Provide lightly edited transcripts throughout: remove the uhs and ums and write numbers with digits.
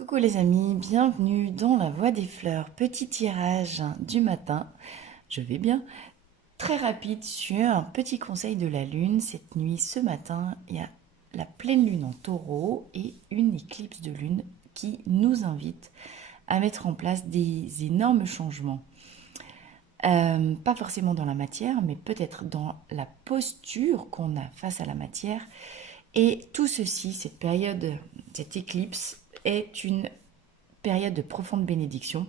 Coucou les amis, bienvenue dans la Voie des Fleurs. Petit tirage du matin, je vais bien. Très rapide sur un petit conseil de la Lune. Cette nuit, ce matin, il y a la pleine Lune en Taureau et une éclipse de Lune qui nous invite à mettre en place des énormes changements. Pas forcément dans la matière, mais peut-être dans la posture qu'on a face à la matière. Et tout ceci, cette période, cette éclipse, est une période de profonde bénédiction.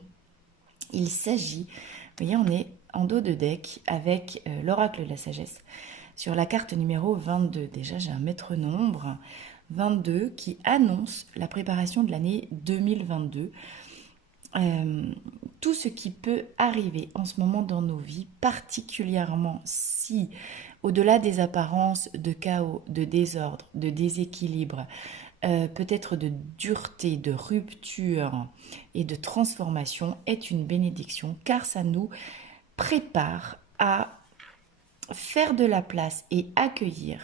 Il s'agit, vous voyez, on est en dos de deck avec l'oracle de la sagesse. Sur la carte numéro 22, déjà j'ai un maître nombre, 22, qui annonce la préparation de l'année 2022. Tout ce qui peut arriver en ce moment dans nos vies, particulièrement si, au-delà des apparences de chaos, de désordre, de déséquilibre, peut-être de dureté, de rupture et de transformation, est une bénédiction car ça nous prépare à faire de la place et accueillir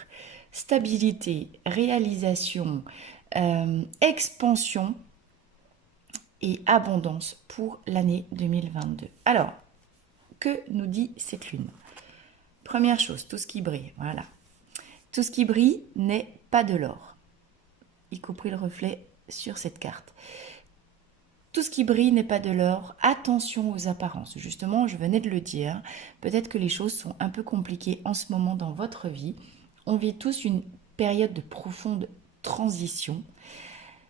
stabilité, réalisation, expansion et abondance pour l'année 2022. Alors, que nous dit cette lune? Première chose, tout ce qui brille, voilà. Tout ce qui brille n'est pas de l'or, y compris le reflet sur cette carte. Tout ce qui brille n'est pas de l'or. Attention aux apparences. Justement, je venais de le dire. Peut-être que les choses sont un peu compliquées en ce moment dans votre vie. On vit tous une période de profonde transition.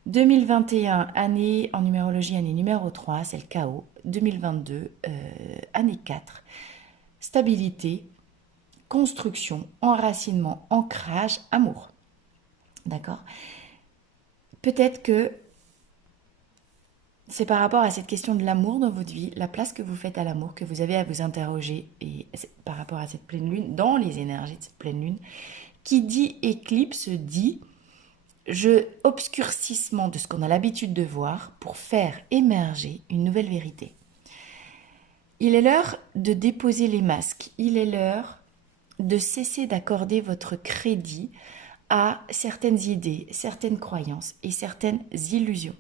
2021, année en numérologie, année numéro 3, c'est le chaos. 2022, année 4, stabilité, construction, enracinement, ancrage, amour. D'accord? Peut-être que c'est par rapport à cette question de l'amour dans votre vie, la place que vous faites à l'amour, que vous avez à vous interroger et par rapport à cette pleine lune, dans les énergies de cette pleine lune. Qui dit éclipse dit obscurcissement de ce qu'on a l'habitude de voir pour faire émerger une nouvelle vérité. Il est l'heure de déposer les masques, il est l'heure de cesser d'accorder votre crédit à certaines idées, certaines croyances et certaines illusions.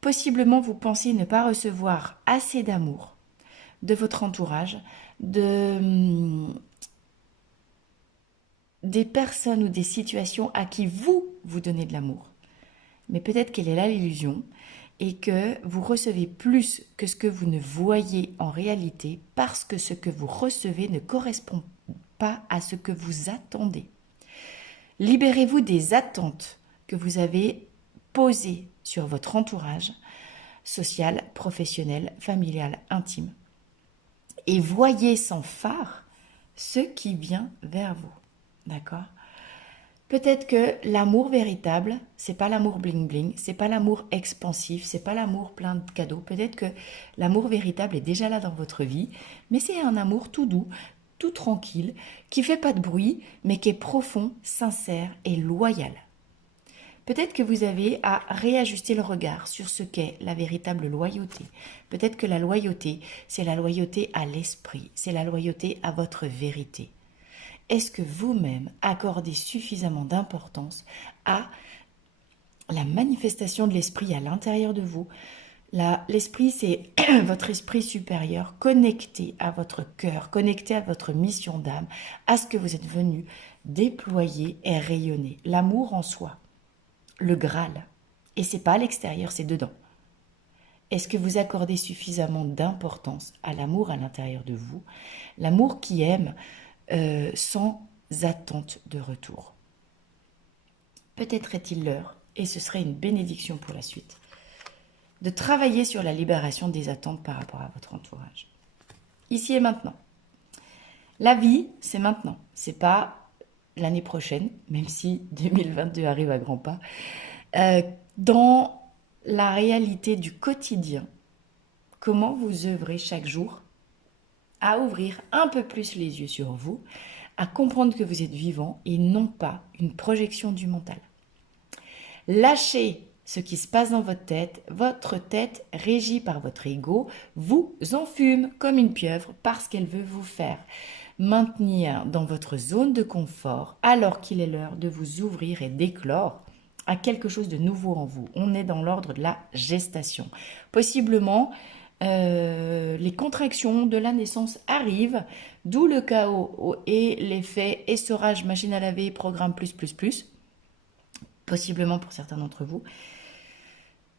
Possiblement, vous pensez ne pas recevoir assez d'amour de votre entourage, des personnes ou des situations à qui vous donnez de l'amour. Mais peut-être qu'elle est là l'illusion et que vous recevez plus que ce que vous ne voyez en réalité parce que ce que vous recevez ne correspond pas à ce que vous attendez. Libérez-vous des attentes que vous avez posées sur votre entourage social, professionnel, familial, intime. Et voyez sans phare ce qui vient vers vous. D'accord? Peut-être que l'amour véritable, c'est pas l'amour bling bling, c'est pas l'amour expansif, c'est pas l'amour plein de cadeaux. Peut-être que l'amour véritable est déjà là dans votre vie, mais c'est un amour tout doux, tout tranquille, qui fait pas de bruit, mais qui est profond, sincère et loyal. Peut-être que vous avez à réajuster le regard sur ce qu'est la véritable loyauté. Peut-être que la loyauté, c'est la loyauté à l'esprit, c'est la loyauté à votre vérité. Est-ce que vous-même accordez suffisamment d'importance à la manifestation de l'esprit à l'intérieur de vous? L'esprit, c'est votre esprit supérieur connecté à votre cœur, connecté à votre mission d'âme, à ce que vous êtes venu déployer et rayonner. L'amour en soi, le Graal. Et c'est pas à l'extérieur, c'est dedans. Est-ce que vous accordez suffisamment d'importance à l'amour à l'intérieur de vous? L'amour qui aime sans attente de retour. Peut-être est-il l'heure, et ce serait une bénédiction pour la suite, de travailler sur la libération des attentes par rapport à votre entourage. Ici et maintenant. La vie, c'est maintenant. C'est pas l'année prochaine, même si 2022 arrive à grands pas. Dans la réalité du quotidien, comment vous œuvrez chaque jour à ouvrir un peu plus les yeux sur vous, à comprendre que vous êtes vivant et non pas une projection du mental. Lâchez ce qui se passe dans votre tête régie par votre ego, vous enfume comme une pieuvre parce qu'elle veut vous faire maintenir dans votre zone de confort alors qu'il est l'heure de vous ouvrir et d'éclore à quelque chose de nouveau en vous. On est dans l'ordre de la gestation. Possiblement, les contractions de la naissance arrivent, d'où le chaos et l'effet essorage, machine à laver, programme plus. Possiblement pour certains d'entre vous.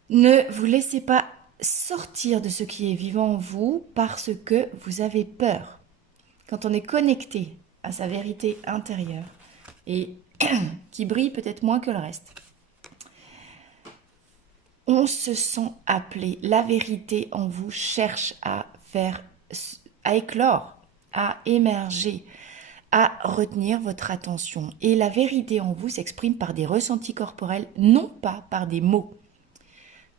Ne vous laissez pas sortir de ce qui est vivant en vous parce que vous avez peur. Quand on est connecté à sa vérité intérieure et qui brille peut-être moins que le reste, on se sent appelé. La vérité en vous cherche à éclore, à émerger, à retenir votre attention. Et la vérité en vous s'exprime par des ressentis corporels, non pas par des mots.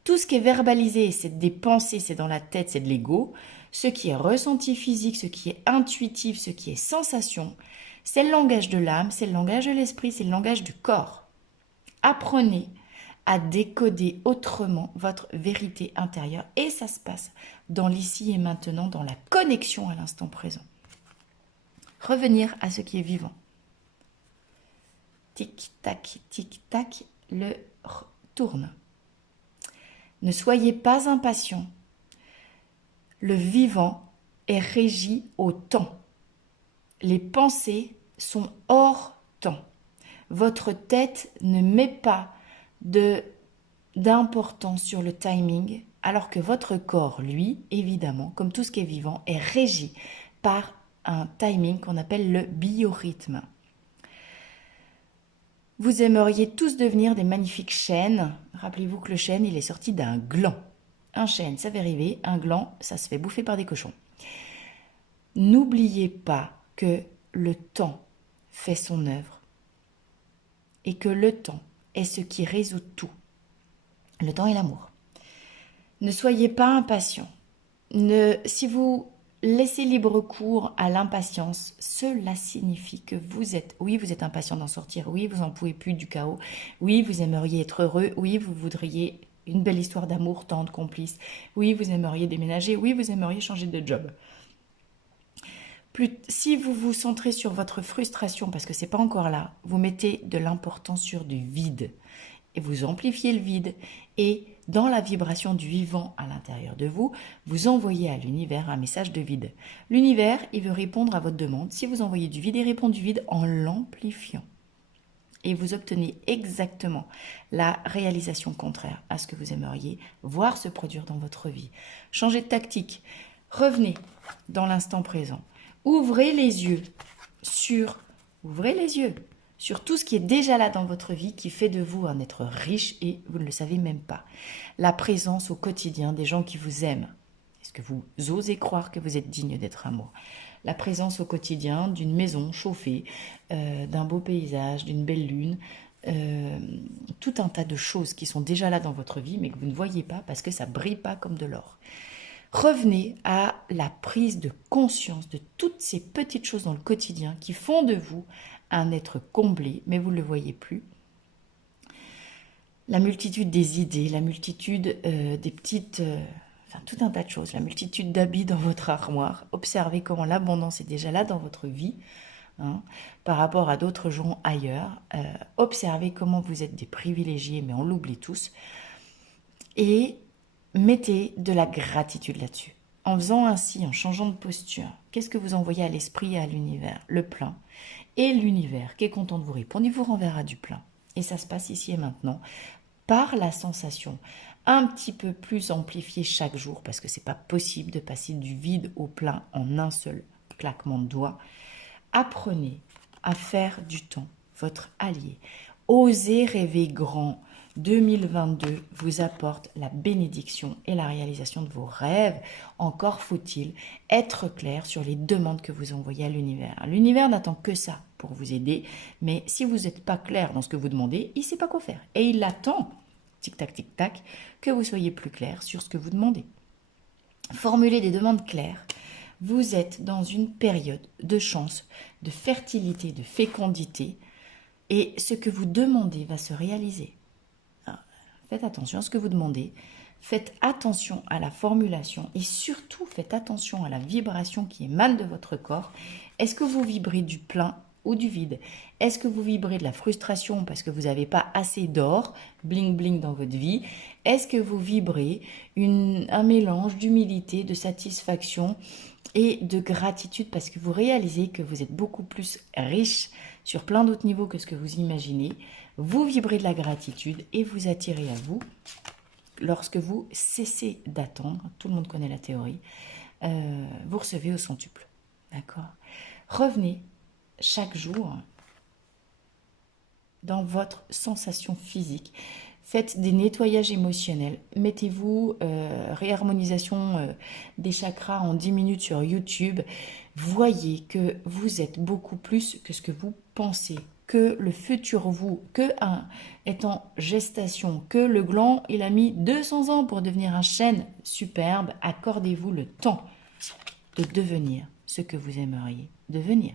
Tout ce qui est verbalisé, c'est des pensées, c'est dans la tête, c'est de l'ego. Ce qui est ressenti physique, ce qui est intuitif, ce qui est sensation, c'est le langage de l'âme, c'est le langage de l'esprit, c'est le langage du corps. Apprenez à décoder autrement votre vérité intérieure et ça se passe dans l'ici et maintenant, dans la connexion à l'instant présent. Revenir à ce qui est vivant. Tic-tac, l'heure tourne. Ne soyez pas impatient. Le vivant est régi au temps. Les pensées sont hors temps. Votre tête ne met pas d'importance sur le timing, alors que votre corps, lui, évidemment, comme tout ce qui est vivant, est régi par un timing qu'on appelle le biorhythme. Vous aimeriez tous devenir des magnifiques chênes. Rappelez-vous que le chêne, il est sorti d'un gland. Un chêne, ça fait rêver. Un gland, ça se fait bouffer par des cochons. N'oubliez pas que le temps fait son œuvre et que le temps est ce qui résout tout. Le temps et l'amour. Ne soyez pas impatient. Si vous laissez libre cours à l'impatience, cela signifie que vous êtes impatient d'en sortir, oui, vous n'en pouvez plus du chaos, oui, vous aimeriez être heureux, oui, vous voudriez une belle histoire d'amour, tendre, complice, oui, vous aimeriez déménager, oui, vous aimeriez changer de job. Si vous vous centrez sur votre frustration, parce que c'est pas encore là, vous mettez de l'importance sur du vide et vous amplifiez le vide et dans la vibration du vivant à l'intérieur de vous, vous envoyez à l'univers un message de vide. L'univers, il veut répondre à votre demande. Si vous envoyez du vide, il répond du vide en l'amplifiant. Et vous obtenez exactement la réalisation contraire à ce que vous aimeriez voir se produire dans votre vie. Changez de tactique. Revenez dans l'instant présent. Ouvrez les yeux sur tout ce qui est déjà là dans votre vie, qui fait de vous un être riche et vous ne le savez même pas. La présence au quotidien des gens qui vous aiment. Est-ce que vous osez croire que vous êtes digne d'être amour? La présence au quotidien d'une maison chauffée, d'un beau paysage, d'une belle lune, tout un tas de choses qui sont déjà là dans votre vie mais que vous ne voyez pas parce que ça ne brille pas comme de l'or. Revenez à la prise de conscience de toutes ces petites choses dans le quotidien qui font de vous un être comblé, mais vous ne le voyez plus. La multitude des idées, la multitude des petites... tout un tas de choses, la multitude d'habits dans votre armoire. Observez comment l'abondance est déjà là dans votre vie, par rapport à d'autres gens ailleurs. Observez comment vous êtes des privilégiés, mais on l'oublie tous. Et mettez de la gratitude là-dessus. En faisant ainsi, en changeant de posture, qu'est-ce que vous envoyez à l'esprit et à l'univers? Le plein. Et l'univers, qui est content de vous répondre, il vous renverra du plein. Et ça se passe ici et maintenant, par la sensation un petit peu plus amplifiée chaque jour, parce que c'est pas possible de passer du vide au plein en un seul claquement de doigts. Apprenez à faire du temps votre allié. Osez rêver grand. 2022 vous apporte la bénédiction et la réalisation de vos rêves. Encore faut-il être clair sur les demandes que vous envoyez à l'univers. L'univers n'attend que ça pour vous aider, mais si vous n'êtes pas clair dans ce que vous demandez, il ne sait pas quoi faire. Et il attend, tic-tac, que vous soyez plus clair sur ce que vous demandez. Formulez des demandes claires. Vous êtes dans une période de chance, de fertilité, de fécondité, et ce que vous demandez va se réaliser. Faites attention à ce que vous demandez, faites attention à la formulation et surtout faites attention à la vibration qui émane de votre corps. Est-ce que vous vibrez du plein ou du vide? Est-ce que vous vibrez de la frustration parce que vous n'avez pas assez d'or, bling bling dans votre vie? Est-ce que vous vibrez un mélange d'humilité, de satisfaction et de gratitude parce que vous réalisez que vous êtes beaucoup plus riche sur plein d'autres niveaux que ce que vous imaginez? Vous vibrez de la gratitude et vous attirez à vous lorsque vous cessez d'attendre. Tout le monde connaît la théorie. Vous recevez au centuple. D'accord? Revenez chaque jour dans votre sensation physique. Faites des nettoyages émotionnels. Mettez-vous réharmonisation des chakras en 10 minutes sur YouTube. Voyez que vous êtes beaucoup plus que ce que vous pensez. Que le futur vous, est en gestation. Que le gland, il a mis 200 ans pour devenir un chêne superbe. Accordez-vous le temps de devenir ce que vous aimeriez devenir.